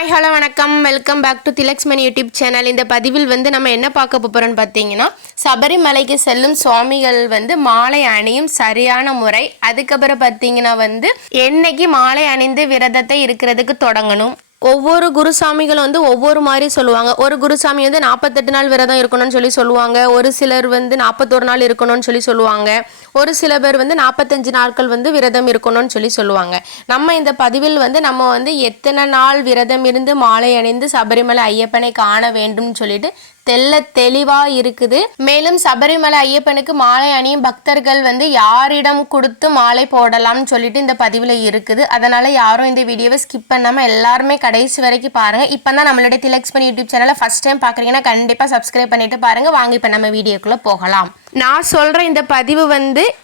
Hi hello வணக்கம் welcome back to Tilaksmani YouTube channel. இந்த பதிவில் நம்ம என்ன பார்க்க போகிறோன்னு பார்த்தீங்கன்னா, சபரிமலைக்கு செல்லும் சுவாமிகள் மாலை அணியும் சரியான முறை, அதுக்கப்புறம் பார்த்தீங்கன்னா என்னைக்கு மாலை அணிந்து விரதத்தை இருக்கிறதுக்கு தொடங்கணும். ஒவ்வொரு குருசாமிகளும் ஒவ்வொரு மாதிரி சொல்லுவாங்க. ஒரு குருசாமி 48 நாள் விரதம் இருக்கணும்னு சொல்லுவாங்க. ஒரு சிலர் 41 நாள் இருக்கணும்னு சொல்லுவாங்க. ஒரு சில பேர் 45 நாட்கள் விரதம் இருக்கணும்னு சொல்லுவாங்க. நம்ம இந்த பதிவில் நம்ம எத்தனை நாள் விரதம் இருந்து மாலை அணிந்து சபரிமலை ஐயப்பனை காண வேண்டும் சொல்லிட்டு தெளிவா இருக்குது. மேலும் சபரிமலை ஐயப்பனுக்கு மாலை அணியும் பக்தர்கள் யாரிடம் கொடுத்து மாலை போடலாம்னு சொல்லிட்டு இந்த பதிவுல இருக்குது. அதனால யாரும் இந்த வீடியோவை ஸ்கிப் பண்ணாம எல்லாருமே கடைசி வரைக்கும் பாருங்க. இப்பதான் நம்மளுடைய திலக்ஸ்மணி யூடியூப் சேனலை ஃபர்ஸ்ட் டைம் பாக்குறீங்கன்னா கண்டிப்பா சப்ஸ்கிரைப் பண்ணிட்டு பாருங்க. வாங்க இப்ப நம்ம வீடியோக்குள்ள போகலாம். நான் சொல்ற இந்த பதிவு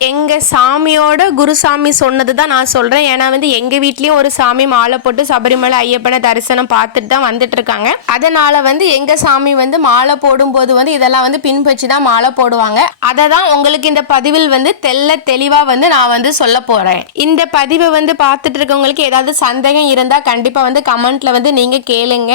எங்க சாமியோட குருசாமி சொன்னதுதான் நான் சொல்றேன். ஏன்னா எங்க வீட்லயும் ஒரு சாமி மாலை போட்டு சபரிமலை ஐயப்பனை தரிசனம் பார்த்துட்டு தான் வந்துட்டு இருக்காங்க. அதனால எங்க சாமி மாலை போடும்போது இதெல்லாம் பின்பற்றி தான் மாலை போடுவாங்க. அதை தான் உங்களுக்கு இந்த பதிவில் தெளிவா நான் சொல்ல போறேன். இந்த பதிவை பார்த்துட்டு இருக்கவங்களுக்கு ஏதாவது சந்தேகம் இருந்தா கண்டிப்பா கமெண்ட்ல நீங்க கேளுங்க.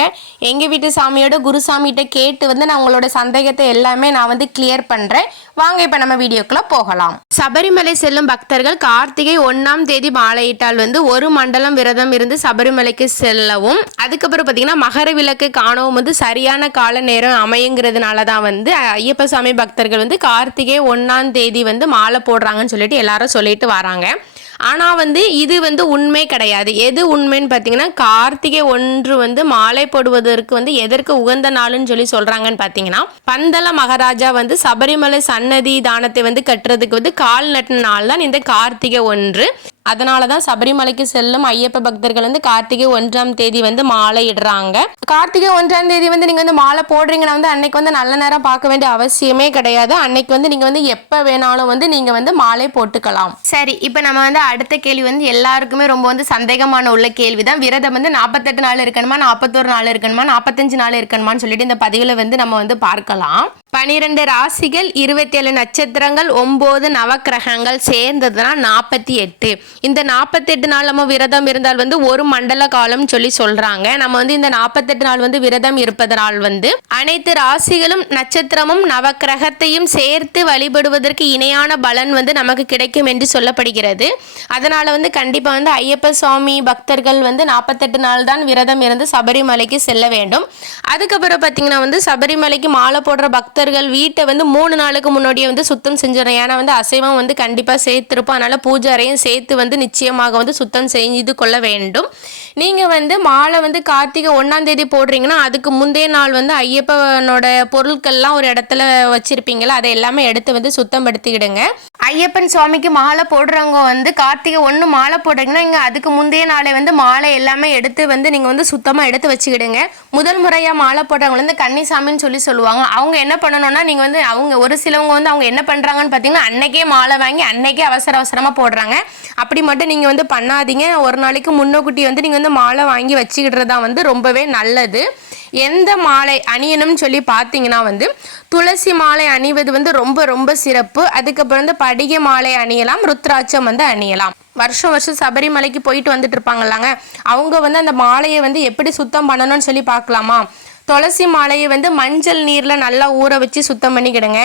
எங்க வீட்டு சாமியோட குருசாமிகிட்ட கேட்டு நான் உங்களோட சந்தேகத்தை எல்லாமே நான் கிளியர் பண்றேன். வாங்க இப்ப நம்ம வீடியோக்குள்ள போகலாம். சபரிமலை செல்லும் பக்தர்கள் கார்த்திகை 1ஆம் தேதி மாலையிட்டால் ஒரு மண்டலம் விரதம் இருந்து சபரிமலைக்கு செல்லவும், அதுக்கப்புறம் பாத்தீங்கன்னா மகர விளக்கு காணவும் சரியான கால நேரம் அமையுங்கிறதுனாலதான் ஐயப்ப சாமி பக்தர்கள் கார்த்திகை 1ஆம் தேதி மாலை போடுறாங்கன்னு சொல்லிட்டு எல்லாரும் சொல்லிட்டு வராங்க. ஆனால் இது உண்மை கிடையாது. எது உண்மைன்னு பார்த்தீங்கன்னா, கார்த்திகை 1 மாலை போடுவதற்கு எதற்கு உகந்த நாளுன்னு சொல்கிறாங்கன்னு பார்த்தீங்கன்னா, பந்தல மகாராஜா சபரிமலை சன்னதி தானத்தை கட்டுறதுக்கு கால் நட்டின நாள் தான் இந்த கார்த்திகை 1. அதனால தான் சபரிமலைக்கு செல்லும் ஐயப்ப பக்தர்கள் கார்த்திகை 1ஆம் தேதி மாலை இடுறாங்க. கார்த்திகை 1ஆம் தேதி நீங்கள் மாலை போடுறீங்கன்னா அன்னைக்கு நல்ல நேரம் பார்க்க வேண்டிய அவசியமே கிடையாது. அன்னைக்கு நீங்கள் எப்போ வேணாலும் நீங்கள் மாலை போட்டுக்கலாம். சரி, இப்போ நம்ம அடுத்த கேள்வி எல்லாருக்குமே ரொம்ப சந்தேகமான உள்ள கேள்வி தான். விரதம் 48 நாள் இருக்கணுமா, 41 நாள் இருக்கணுமா, 45 நாள் இருக்கணுமான்னு சொல்லிட்டு இந்த பதிவில் நம்ம பார்க்கலாம். 12 ராசிகள், 27 நட்சத்திரங்கள், 9 நவக்கிரகங்கள் சேர்ந்ததுன்னா 48. இந்த 48 நாள் நம்ம விரதம் இருந்தால் ஒரு மண்டல காலம் சொல்றாங்க. நம்ம இந்த 48 நாள் விரதம் இருப்பதனால் அனைத்து ராசிகளும் நட்சத்திரமும் நவக்கிரகத்தையும் சேர்த்து வழிபடுவதற்கு இணையான பலன் நமக்கு கிடைக்கும் என்று சொல்லப்படுகிறது. அதனால கண்டிப்பா ஐயப்ப சுவாமி பக்தர்கள் 48 நாள் தான் விரதம் இருந்து சபரிமலைக்கு செல்ல வேண்டும். அதுக்கப்புறம் பார்த்தீங்கன்னா சபரிமலைக்கு மாலை போடுற பக்தர்கள் வீட்டை 3 நாளுக்கு முன்னாடியே சுத்தம் செஞ்சிடறோம். ஏன்னா அசைவம் கண்டிப்பா சேர்த்திருப்போம். அதனால பூஜை அறையும் சேர்த்து நிச்சயமாக சுத்தம் செய்து கொள்ள வேண்டும். நீங்க மாலை கார்த்திகை 1ஆம் தேதி போடுறீங்கன்னா அதுக்கு முந்தைய நாள் ஐயப்பனோட பொருட்கள்லாம் ஒரு இடத்துல வச்சிருப்பீங்களா, அதை எல்லாமே எடுத்து சுத்தம் படுத்திக்கிடுங்க. ஐயப்பன் சுவாமிக்கு மாலை போடுறவங்க கார்த்திகை 1 மாலை போடுறீங்கன்னா இங்க அதுக்கு முந்தைய நாளை மாலை எல்லாமே எடுத்து நீங்க சுத்தமா எடுத்து வச்சுக்கிடுங்க. முதல் முறையா மாலை போடுறவங்க கன்னிசாமின்னு சொல்லுவாங்க. அவங்க என்ன பண்ணணும்னா, நீங்க அவங்க ஒரு சிலவங்க அவங்க என்ன பண்றாங்கன்னு பாத்தீங்கன்னா, அன்னைக்கே மாலை வாங்கி அன்னைக்கே அவசரமா போடுறாங்க. அப்படி மட்டும் நீங்க பண்ணாதீங்க. ஒரு நாளைக்கு முன்னக்கூட்டி நீங்க மாலை வாங்கி வச்சுக்கிடுறதா ரொம்பவே நல்லது. எந்த மாலை அணியணும்னு சொல்லி பார்த்தீங்கன்னா துளசி மாலை அணிவது ரொம்ப ரொம்ப சிறப்பு. அதுக்கப்புறம் படிகை மாலை அணியலாம், ருத்ராட்சம் அணியலாம். வருஷம் சபரிமலைக்கு போயிட்டு வந்துட்டு இருப்பாங்கல்லாங்க, அவங்க அந்த மாலையை எப்படி சுத்தம் பண்ணணும்னு சொல்லி பார்க்கலாமா. துளசி மாலையை மஞ்சள் நீரில் நல்லா ஊற வச்சு சுத்தம் பண்ணிக்கிடுங்க.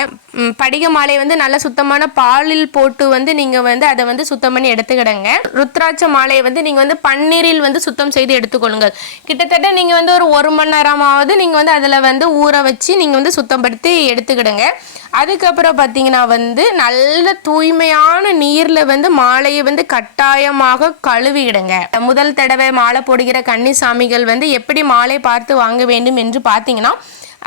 படிகை மாலையை நல்லா சுத்தமான பாலில் போட்டு நீங்கள் அதை சுத்தம் பண்ணி எடுத்துக்கிடுங்க. ருத்ராட்ச மாலையை நீங்கள் பன்னீரில் சுத்தம் செய்து எடுத்துக்கொள்ளுங்கள். கிட்டத்தட்ட நீங்கள் ஒரு மணி நேரமாவது நீங்கள் அதில் ஊற வச்சு நீங்கள் சுத்தம் படுத்தி எடுத்துக்கிடுங்க. அதுக்கப்புறம் பார்த்தீங்கன்னா நல்ல தூய்மையான நீரில் மாலையை கட்டாயமாக கழுவிடுங்க. முதல் தடவை மாலை போடுகிற கன்னிசாமிகள் எப்படி மாலை பார்த்து வாங்க வேண்டும் என்று பார்த்தீங்கன்னா,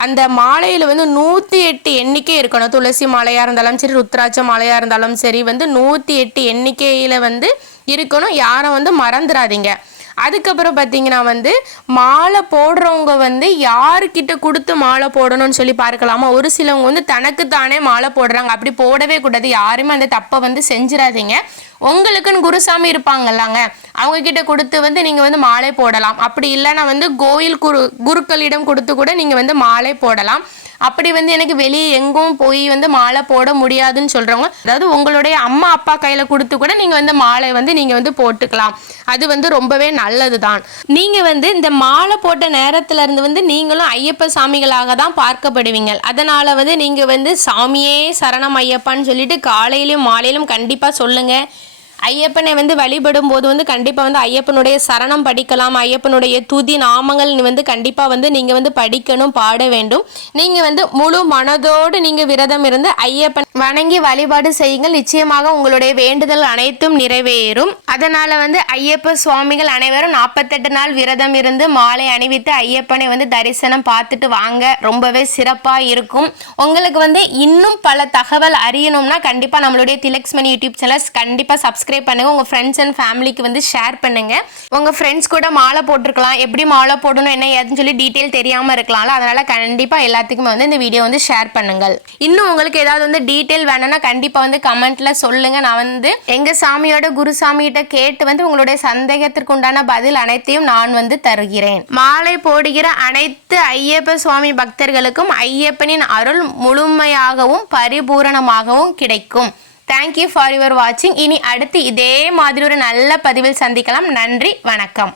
அந்த மாலையில் 108 எண்ணிக்கை இருக்கணும். துளசி மாலையாக இருந்தாலும் சரி, ருத்ராட்ச மாலையாக இருந்தாலும் சரி 108 எண்ணிக்கையில் இருக்கணும். யாரும் மறந்துடாதீங்க. அதுக்கப்புறம் பார்த்தீங்கன்னா மாலை போடுறவங்க யாருக்கிட்ட கொடுத்து மாலை போடணும்னு சொல்லி பார்க்கலாமா. ஒரு சிலவங்க தனக்குத்தானே மாலை போடுறாங்க. அப்படி போடவே கூடாது. யாருமே அந்த தப்பை செஞ்சிடாதீங்க. உங்களுக்குன்னு குருசாமி இருப்பாங்கல்லாங்க, அவங்க கிட்ட கொடுத்து நீங்க மாலை போடலாம். அப்படி இல்லைன்னா கோயில் குருக்களிடம் கொடுத்து கூட நீங்க மாலை போடலாம். அப்படி வந்து எனக்கு வெளியே எங்கும் போய் வந்து மாலை போட முடியாதுன்னு சொல்றவங்க, அதாவது உங்களுடைய அம்மா அப்பா கையில கொடுத்து கூட நீங்க வந்து மாலை வந்து நீங்க வந்து போட்டுக்கலாம். அது வந்து ரொம்பவே நல்லதுதான். நீங்க வந்து இந்த மாலை போட்ட நேரத்துல இருந்து வந்து நீங்களும் ஐயப்ப சாமிகளாக தான் பார்க்கப்படுவீங்க. அதனால வந்து நீங்க வந்து சாமியே சரணம் ஐயப்பான்னு சொல்லிட்டு காலையிலும் மாலையிலும் கண்டிப்பா சொல்லுங்க. ஐயப்பனை வந்து வழிபடும் போது வந்து கண்டிப்பாக வந்து ஐயப்பனுடைய சரணம் படிக்கலாம். ஐயப்பனுடைய துதி நாமங்கள் வந்து கண்டிப்பாக வந்து நீங்கள் வந்து படிக்கணும், பாட வேண்டும். நீங்கள் வந்து முழு மனதோடு நீங்கள் விரதம் இருந்து ஐயப்பன் வணங்கி வழிபாடு செய்யுங்கள். நிச்சயமாக உங்களுடைய வேண்டுதல் அனைத்தும் நிறைவேறும். அதனால வந்து ஐயப்ப சுவாமிகள் அனைவரும் 48 நாள் விரதம் இருந்து மாலை அணிவித்து ஐயப்பனை வந்து தரிசனம் பார்த்துட்டு வாங்க. ரொம்பவே சிறப்பாக இருக்கும். உங்களுக்கு வந்து இன்னும் பல தகவல் அறியணும்னா கண்டிப்பாக நம்மளுடைய திலக்ஸ்மணி யூடியூப் சேனல் கண்டிப்பாக சப்ஸ்கிரைப் பண்ணுங்க. உங்க ஃப்ரெண்ட்ஸ் அண்ட் ஃபேமிலிக்கு வந்து ஷேர் பண்ணுங்க. உங்க ஃப்ரெண்ட்ஸ் கூட மாலை போட்டுருக்கலாம், எப்படி மாலை போடணும் என்ன ஏதுன்னு சொல்லி டீட்டெயில் தெரியாம இருக்கலாம்ல, அதனால கண்டிப்பா எல்லாத்துக்குமே வந்து இந்த வீடியோ வந்து ஷேர் பண்ணுங்கள். இன்னும் உங்களுக்கு ஏதாவது வந்து டீட்டெயில் வேணும்னா கண்டிப்பா வந்து கமெண்ட்ல சொல்லுங்க. நான் வந்து எங்க சாமியோட குருசாமி கிட்ட கேட்டு வந்து உங்களுடைய சந்தேகத்திற்கு உண்டான பதில் அனைத்தையும் நான் வந்து தருகிறேன். மாலை போடுகிற அனைத்து ஐயப்ப சுவாமி பக்தர்களுக்கும் ஐயப்பனின் அருள் முழுமையாகவும் பரிபூரணமாகவும் கிடைக்கும். தேங்க்யூ ஃபார் யுவர் வாட்சிங். இனி அடுத்து இதே மாதிரி ஒரு நல்ல பதிவில் சந்திக்கலாம். நன்றி, வணக்கம்.